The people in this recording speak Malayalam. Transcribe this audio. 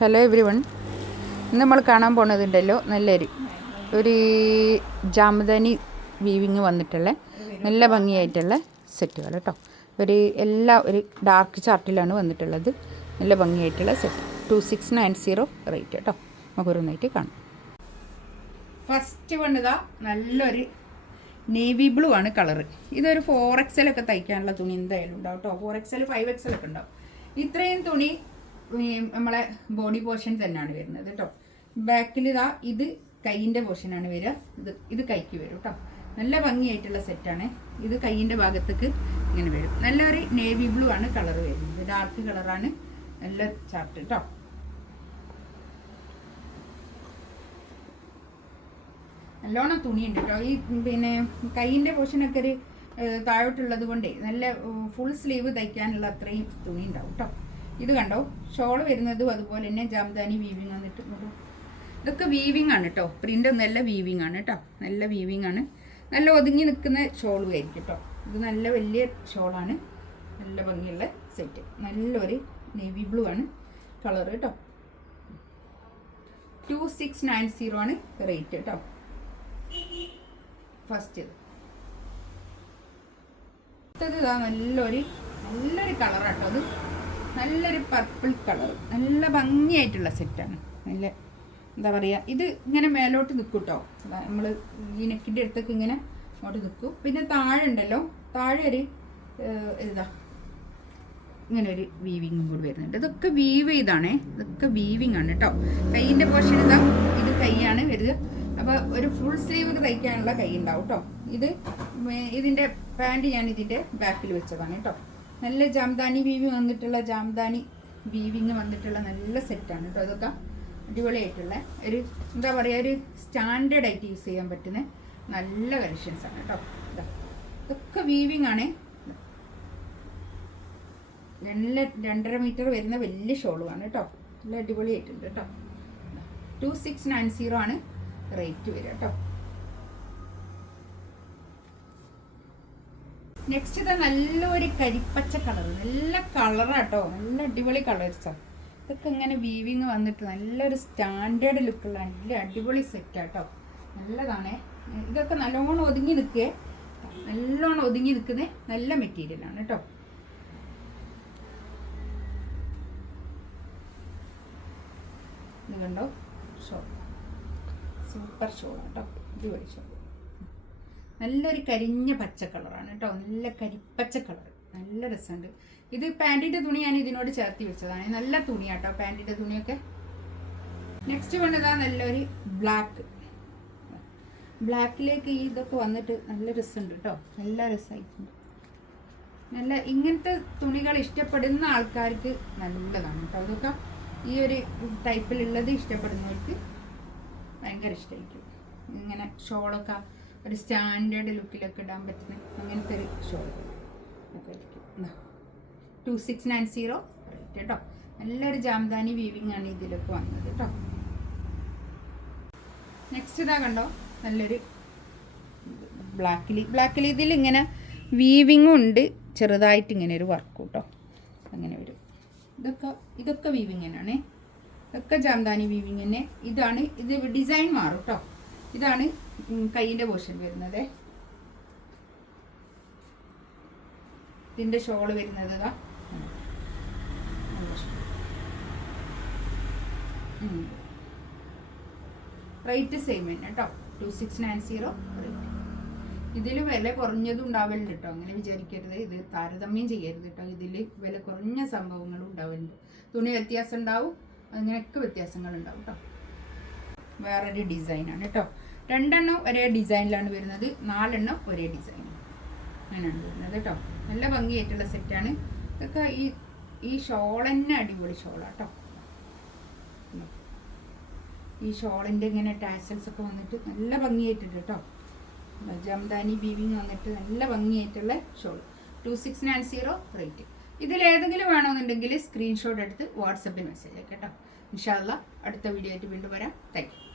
Hello every one. ഇന്ന് നമ്മൾ കാണാൻ പോണതുണ്ടല്ലോ ഒരു ജാമദാനി വീവിങ് വന്നിട്ടുള്ള നല്ല ഭംഗിയായിട്ടുള്ള സെറ്റുകൾ കേട്ടോ. ഒരു ഡാർക്ക് ചാർട്ടിലാണ് വന്നിട്ടുള്ളത്. നല്ല ഭംഗിയായിട്ടുള്ള സെറ്റ് 2690 റേറ്റ് കേട്ടോ. നമുക്ക് ഓരോന്നായിട്ട് കാണാം. ഫസ്റ്റ് വണ്ണുക നല്ലൊരു നേവി ബ്ലൂ ആണ് കളറ്. ഇതൊരു 4XL ഒക്കെ തയ്ക്കാനുള്ള തുണി എന്തായാലും ഉണ്ടാവും കേട്ടോ. 4XL 5XL ഒക്കെ ഉണ്ടാവും. ഇത്രയും തുണി നമ്മളെ ബോഡി പോർഷൻ തന്നെയാണ് വരുന്നത് കേട്ടോ. ബാക്കിൽ ഇത് കൈയിൻ്റെ പോർഷനാണ് വരിക. ഇത് കൈക്ക് വരും കേട്ടോ. നല്ല ഭംഗിയായിട്ടുള്ള സെറ്റാണ്. ഇത് കൈയിൻ്റെ ഭാഗത്തേക്ക് ഇങ്ങനെ വരും. നല്ലൊരു നേവി ബ്ലൂ ആണ് കളർ വരുന്നത്. ഡാർക്ക് കളറാണ്. നല്ല ചാർട്ട് കേട്ടോ. നല്ലോണം തുണിയുണ്ട് കേട്ടോ. ഈ കൈയിൻ്റെ പോർഷനൊക്കെ ഒരു താഴോട്ടുള്ളത് കൊണ്ടേ നല്ല ഫുൾ സ്ലീവ് തയ്ക്കാനുള്ള അത്രയും തുണി ഉണ്ടാവും കേട്ടോ. ഇത് കണ്ടോ, ഷോൾ വരുന്നതും അതുപോലെ തന്നെ ജാംദാനി വീവിങ് വന്നിട്ട് ഇതൊക്കെ വീവിങ് ആണ് കേട്ടോ. പ്രിൻ്റ് ഒന്നല്ല, വീവിങ് ആണ് കേട്ടോ. നല്ല വീവിങ് ആണ്. നല്ല ഒതുങ്ങി നിൽക്കുന്ന ഷോളും ആയിരിക്കും കേട്ടോ. ഇത് നല്ല വലിയ ഷോളാണ്. നല്ല ഭംഗിയുള്ള സെറ്റ്. നല്ലൊരു നേവി ബ്ലൂ ആണ് കളർ കേട്ടോ. 2690 ആണ് റേറ്റ് കേട്ടോ. ഫസ്റ്റ് അടുത്തത് നല്ലൊരു കളറാട്ടോ. അത് നല്ലൊരു പർപ്പിൾ കളർ. നല്ല ഭംഗിയായിട്ടുള്ള സെറ്റാണ്. നല്ല എന്താ പറയുക, ഇത് ഇങ്ങനെ മേലോട്ട് നിൽക്കും കേട്ടോ. നമ്മൾ ഈ നെക്കിൻ്റെ അടുത്തൊക്കെ ഇങ്ങനെ അങ്ങോട്ട് നിൽക്കും. പിന്നെ താഴെ ഉണ്ടല്ലോ, താഴെ ഒരു ഇങ്ങനെ ഒരു വീവിങ്ങും കൂടി വരുന്നുണ്ട്. ഇതൊക്കെ വീവ് ചെയ്താണേ. ഇതൊക്കെ വീവിങ് ആണ് കേട്ടോ. കൈയിൻ്റെ പോർഷൻ ഇത് കൈയാണ് വരിക. അപ്പോൾ ഒരു ഫുൾ സ്ലീവ് തയ്ക്കാനുള്ള കൈ ഉണ്ടാവും കേട്ടോ. ഇതിൻ്റെ പാൻറ്റ് ഞാൻ ഇതിൻ്റെ ബാക്കിൽ വെച്ചതാണ് കേട്ടോ. നല്ല ജാംദാനി വീവിങ് വന്നിട്ടുള്ള നല്ല സെറ്റാണ് കേട്ടോ. ഇതൊക്കെ അടിപൊളിയായിട്ടുള്ള ഒരു എന്താ പറയുക, ഒരു സ്റ്റാൻഡേർഡ് ആയിട്ട് യൂസ് ചെയ്യാൻ പറ്റുന്ന നല്ല കളക്ഷൻസ് ആണ് കേട്ടോ. ഇതൊക്കെ വീവിങ് ആണ്. നല്ല 2.5 മീറ്റർ വരുന്ന വലിയ ഷോളുമാണ് കേട്ടോ. നല്ല അടിപൊളിയായിട്ടുണ്ട് കേട്ടോ. 2690 ആണ് റേറ്റ് വരിക കേട്ടോ. നെക്സ്റ്റ് നല്ലൊരു കരിപ്പച്ച കളർ. നല്ല കളറാട്ടോ. നല്ല അടിപൊളി കളേഴ്സാണ്. ഇതൊക്കെ ഇങ്ങനെ വീവിങ് വന്നിട്ട് നല്ലൊരു സ്റ്റാൻഡേർഡ് ലുക്കുള്ള നല്ല അടിപൊളി സെറ്റാട്ടോ. നല്ലതാണ്. ഇതൊക്കെ നല്ലോണം ഒതുങ്ങി നിൽക്കുന്ന നല്ല മെറ്റീരിയലാണ് കേട്ടോ. ഇത് കണ്ടോ, ഷോ സൂപ്പർ ഷോ കേട്ടോ. അടിപൊളി ഷോ. നല്ലൊരു കരിഞ്ഞ പച്ച കളറാണ് കേട്ടോ. നല്ല കരിപ്പച്ച കളർ. നല്ല രസമുണ്ട്. ഇത് പാൻറ്റിൻ്റെ തുണി ഞാൻ ഇതിനോട് ചേർത്തി വെച്ചതാണ്. നല്ല തുണിയാട്ടോ പാൻറ്റിൻ്റെ തുണിയൊക്കെ. നെക്സ്റ്റ് വന്നതാ നല്ലൊരു ബ്ലാക്കിലേക്ക് ഇതൊക്കെ വന്നിട്ട് നല്ല രസമുണ്ട് കേട്ടോ. നല്ല രസമായിട്ടുണ്ട്. നല്ല ഇങ്ങനത്തെ തുണികൾ ഇഷ്ടപ്പെടുന്ന ആൾക്കാർക്ക് നല്ലതാണ് കേട്ടോ. ഇതൊക്കെ ഈ ഒരു ടൈപ്പിലുള്ളത് ഇഷ്ടപ്പെടുന്നവർക്ക് ഭയങ്കര ഇഷ്ടമായിരിക്കും. ഇങ്ങനെ ഷോളൊക്കെ ഒരു സ്റ്റാൻഡേർഡ് ലുക്കിലൊക്കെ ഇടാൻ പറ്റുന്ന അങ്ങനത്തെ ഒരു ഷോൾ ഒക്കെ ആയിരിക്കും. 2690 റേറ്റ് കേട്ടോ. നല്ലൊരു ജാംദാനി വീവിങ് ആണ് ഇതിലൊക്കെ വന്നത് കേട്ടോ. നെക്സ്റ്റ് ഇതാ കണ്ടോ, നല്ലൊരു ബ്ലാക്കിൽ ഇതിലിങ്ങനെ വീവിങ്ങും ഉണ്ട്. ചെറുതായിട്ട് ഇങ്ങനെ ഒരു വർക്കും കേട്ടോ. അങ്ങനെ വരും. ഇതൊക്കെ വീവിങ് തന്നെയാണ്. ഇതൊക്കെ ജാംദാനി വീവിങ് തന്നെ. ഇത് ഡിസൈൻ മാറും കേട്ടോ. ഇതാണ് കൈയിൻ്റെ പോർഷൻ വരുന്നത്. ഇതിൻ്റെ ഷോള് വരുന്നത് റേറ്റ് സെയിം തന്നെ കേട്ടോ. 2690 റേറ്റ്. ഇതിൽ വില കുറഞ്ഞതും ഉണ്ടാവലുണ്ട് കേട്ടോ. അങ്ങനെ വിചാരിക്കരുത്. ഇത് താരതമ്യം ചെയ്യരുത് കേട്ടോ. ഇതിൽ വില കുറഞ്ഞ സംഭവങ്ങളും ഉണ്ടാവലുണ്ട്. തുണി വ്യത്യാസം ഉണ്ടാവും. അങ്ങനെയൊക്കെ വ്യത്യാസങ്ങളുണ്ടാവും കേട്ടോ. വേറൊരു ഡിസൈനാണ് കേട്ടോ. 2 എണ്ണം ഒരേ ഡിസൈനിലാണ് വരുന്നത്. 4 എണ്ണം ഒരേ ഡിസൈൻ അങ്ങനെയാണ് വരുന്നത് കേട്ടോ. നല്ല ഭംഗിയായിട്ടുള്ള സെറ്റാണ്. ഇതൊക്കെ ഈ ഷോൾ തന്നെ അടിപൊളി ഷോളാട്ടോ. ഈ ഷോളിൻ്റെ ഇങ്ങനെ ടാസൽസ് ഒക്കെ വന്നിട്ട് നല്ല ഭംഗിയായിട്ടുണ്ട് കേട്ടോ. ജാംദാനി വീവിങ് വന്നിട്ട് നല്ല ഭംഗിയായിട്ടുള്ള ഷോൾ. 2690 റേറ്റ്. ഇതിലേതെങ്കിലും വേണമെന്നുണ്ടെങ്കിൽ സ്ക്രീൻഷോട്ട് എടുത്ത് വാട്സപ്പിൽ മെസ്സേജ് ആക്കാം കേട്ടോ. ഇൻഷാ അല്ലാഹ് അടുത്ത വീഡിയോ ആയിട്ട് വീണ്ടും വരാം. Thank you.